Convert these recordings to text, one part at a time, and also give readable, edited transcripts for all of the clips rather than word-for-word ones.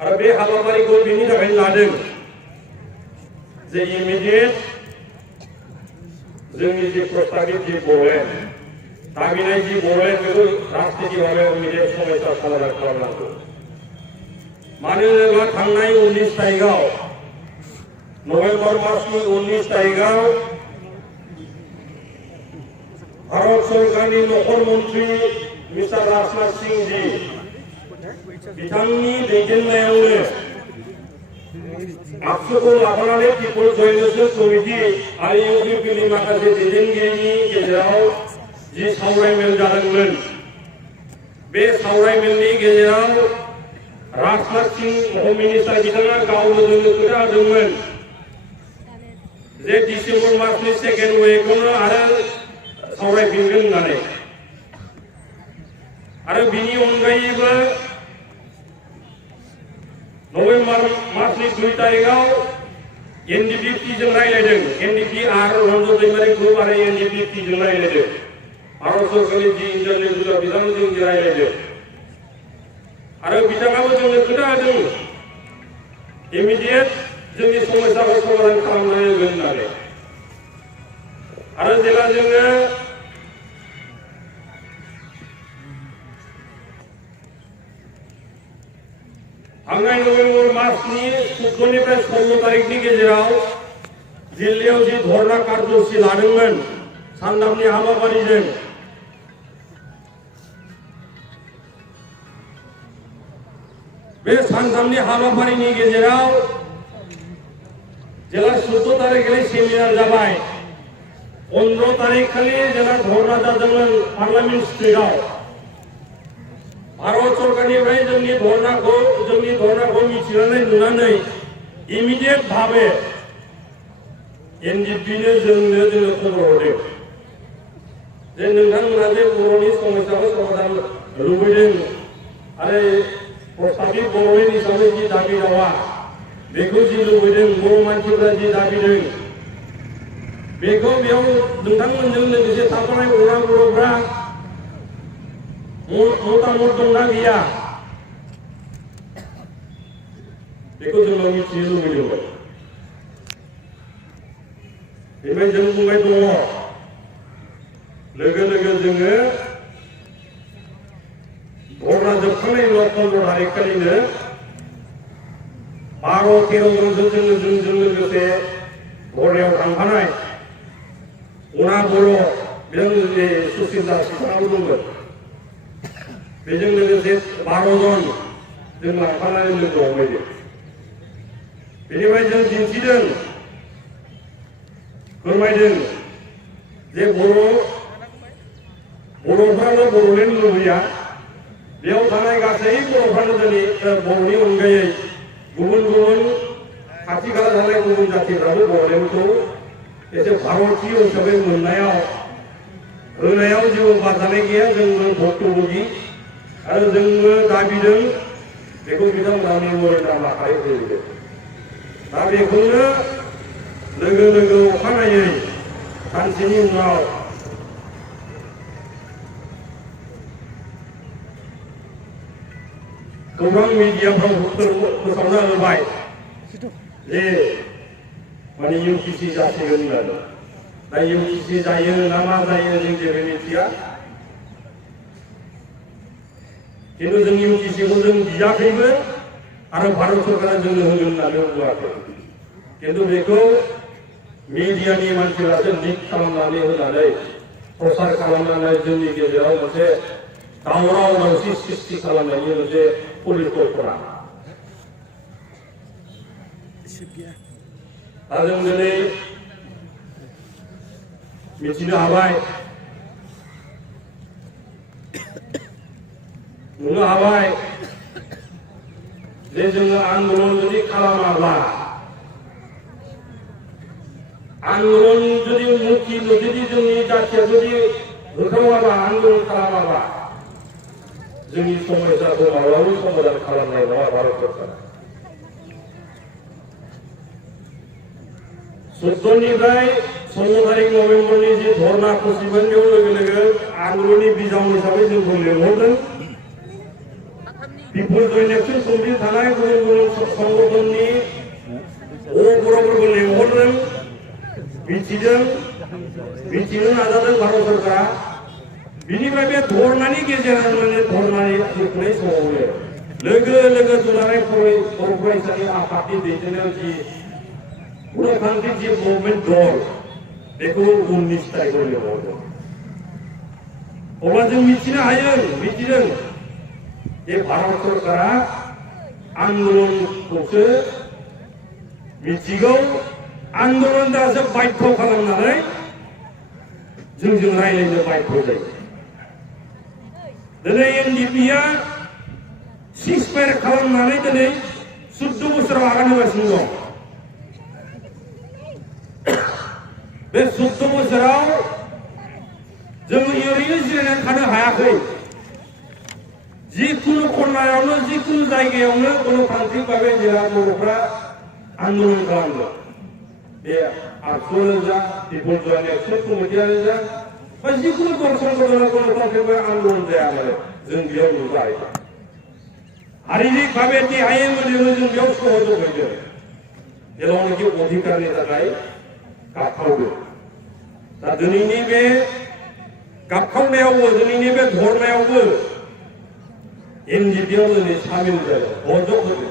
आरो बे हाबाफारिखौ बेनि थाखाय लादों जे इमिडिएट जोंनि जे प्रस्ताबित जे बर'लेण्ड दाबिनाय जे बर'लेण्ड बेखौ राजनिति भावे इमिडिएट संरैखा खालामनांगौ। मानो होनोब्ला थांनाय 19 तारिखआव नभेम्बर मासनि 19 तारिखआव भारत सरकारनि नखर मन्त्रि मिस्टार राजनाथ सिंह जी बिथांनि दैदेननायावनो आगजुखौ लाफानानै पिपल जयनेशन कमिटि आरो इउपिपिनि माखासे दैदेनगिरिनि गेजेराव जि सावरायमेल जादोंमोन बे सावरायमेलनि गेजेराव राजनाथ सिंह होम मिनिस्टार बिथाङा गावनो जोंनो खोथा होदोंमोन जे डिसेम्बर मासनि सेकेन्ड उइकआवनो आरो सावरायफिनगोन होननानै आरो बिनि अनगायैबो नभेम्बर मासनि 2 तारिखआव एनडीपीपी जों रायलायदों। एनडीपी आरो रन्जन दैमारि ग्रुप आरो एनडीपीपी जों रायलायदों। भारत सरकारनि जि इन्टारनेशनल बिथांमोनजों रायलायदों आरो बिथाङाबो जोंनो खोथा होदों इमिडिएट जोंनि समस्याखौ समाधान खालामनो होगोन होननानै आरो जेब्ला जोङो थांनाय नभेम्बर मासनि 14निफ्राय 16 तारिखनि गेजेराव दिल्लीयाव जि धरना कार्यसुचि लादोंमोन सानथामनि हाबाफारिजों बे सानथामनि हाबाफारिनि गेजेराव जेला 14 तारिखखालि सेमिनार जाबाय 15 तारिख खालि जेला धरना जादोंमोन पार्लियामेन्ट स्ट्रीटआव भारत सरकारनिफ्राय जोंनि धरनाखौ मिथिनानै नुनानै इमिडिएट भावे एनडीपीनो जोंनो खबर हरदों जे नोंथांमोना जे बर'नि समस्याखौ समाधान लुबैदों आरो प्रस्ताबित बर'लेण्ड हिसाबै जि दाबि दावा बेखौ जि लुबैदों बर' मानसिफ्रा जि दाबिदों बेखौ बेयाव नोंथांमोनजों लोगोसे थाफानाय बर'फ्रा मतामत दंना गैया बेखौ जोंनाव मिथिनो लुबैदोंमोन। बेनिफ्राय जों बुंबाय दङ लोगो जोङो धरना जोबखांनायनि उनाव 15 तारिख खालिनो 12-13 जनजों जोंजों लोगोसे धरनायाव थांफानाय उना बर' बेजों लोगोसे सुसिल दास बिथाङाबो दंमोन। बेजों लोगोसे 12 जन जों लांफानानै लोगो हमबायदों। बेनिफ्राय जों दिन्थिदों फोरमायदों जे बर'फ्राल' बर'लेण्ड लुबैया बेयाव थानाय गासै बर'फ्रानो दिनै बर'नि अनगायै गुबुन खाथि खाला थानाय गुबुन जातिफ्राबो बर'लेण्डखौ एसे भारतीय हिसाबै होनायाव जेबो बाजानाय गैया। जोंनो भक्तभोगि आरो जोंनो दाबिदों बेखौ बिथांमोना मेम'रेन्डाम आखाइ होदों। दा बेखौनो लोगो अखानायै सानसेनि उनाव गोबां मिडियाफ्राव फोसावना होबाय जे माने इउपिसि जासिगोन होननानै। दा इउपिसि जायो ना मा जायो जों जेबो मिथिया, किन्तु जों इउपिसिखौ जों बियाखैबो आरो भारत सरकारा जोंनो होगोन होननानै बुङाखै। किन्तु बेखौ मिडियानि मानसिफ्रासो लिक खालामनानै होनानै प्रसार खालामनानै जोंनि गेजेराव मोनसे दावराव दावसि सृष्टि खालामनायनि मोनसे परिकल्पना। दा जों दिनै मिथिनो हाबाय, नुनो हाबाय जे जोङो आन्दलन जुदि खालामाब्ला, आन्दलन जुदि मुखि जुदि जोंनि जाथिया जुदि होखावाबा, आन्दलन खालामाबा जोंनि समस्याखौ माब्लाबाबो समाधान खालामनाय नङा भारत सरकारा। 14निफ्राय 16 तारिख नभेम्बरनि जि धरना फसिगोन बेयाव लोगो आन्दलननि बिजाव हिसाबै जोंखौ लिंहरदों पिपुल्स जयन्ट एक्सन कमिटि थानाय गुबुन गुबुन संगठननि बर'फोरखौ लेंहरदों मिथिनो नाजादों भारत सरकारा बिनिफ्राय बे धरनानि गेजेरजों माने धरनानि जोबनाय समावनो लोगो दुलाराय बर' फरायसालि आफादनि दैदेननायाव जि गणतान्त्रिक जि मुभमेन्ट दल बेखौ 19 तारिखआव लेंहरदों। अब्ला जों मिथिदों जे भारत सरकारा आन्दलनखौसो मिथिगौ आन्दलन दासो बाध्य खालामनानै जोंजों रायज्लायनो बाध्य जायो। दिनै एनडिपिआ सिक्सफायार खालामनानै दिनै 14 बोसोराव आगान होगासिनो दं। बे 14 बोसोराव जों ओरैनो जिरायनानै थानो हायाखै। जिखुनु खनायावनो जिखुनु जायगायावनो गणतान्त्रिक भावे जेला बर'फ्रा आन्दलन खालामदों। बे आबसुआनो जा पिपुल्स जयन्ट एक्सन कमिटियानो जा बा जिखुनु दल संगठना गणतान्त्रिक भावे आन्दलन जाया माने जों बेयाव नुबाय। शारीरिक भावे देहायै मोनोबो जों बेयाव सहयोग होदों। जेरावनाखि अधिकारनि थाखाय गाबखावदों। दा दिनैनि बे गाबखावनायावबो दिनैनि बे धरनायावबो एनडिपिआव दिनै सामिल जादों सहयोग होदों।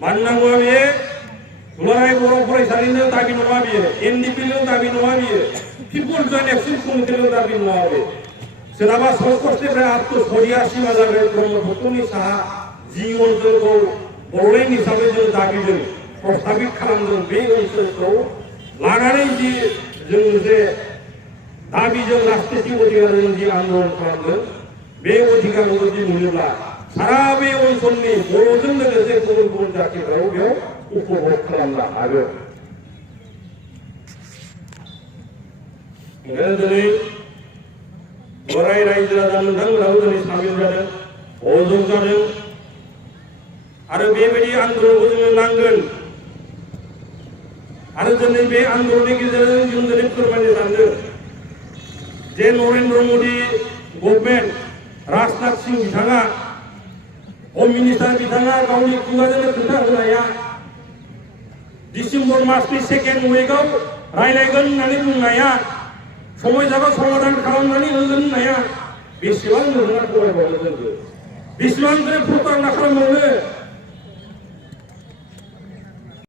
मानोना बे दुलाराय बर' फरायसालिनि दाबि नङा बियो, एनडिपिनि दाबि नङा बियो, पिपुल्स जयन्ट एक्सन कमिटिनि दाबि नङा बे। सोरहाबा संकसनिफ्राय आप टु सरियासिमहालागै ब्रह्मपुत्रनि साहा जि ओनसोलखौ बड'लेण्ड हिसाबै जों दाबिदों प्रस्ताबित खालामदों बे ओनसोलखौ लानानै जि जों जे दाबिजों राजनीतिक अधिकारजों जि आन्दलन खालामदों बे अधिकारखौ जुदि मोनोब्ला सारा बे ओनसोलनि बर'जों लोगोसे गुबुन गुबुन जातिफ्राबो बेयाव उपभोग खालामनो हागोन। दिनै बोराय रायजो राजा नोंथांमोनाबो दिनै सामिल जादों सहयोग जादों आरो बेबायदि आन्दलनखौ जोङो नांगोन। आरो दिनै बे आन्दलननि गेजेरजों जों दिनै फोरमायनो सानदों जे नरेन्द्र मोदी गभर्नमेन्ट राजनाथ सिंह बिथाङा हम मिनिस्टार बिथाङा गावनि खुगाजोंनो खोथा होनाया डिसेम्बर मासनि सेकेन्ड उइकआव रायलायगोन होननानै बुंनाया समय जाबा समाधान खालामनानै होगोन होननाया बेसेबां नोंथाङा फरायबावनो जोंबो बेसेबां प्रतारना खालामबावनो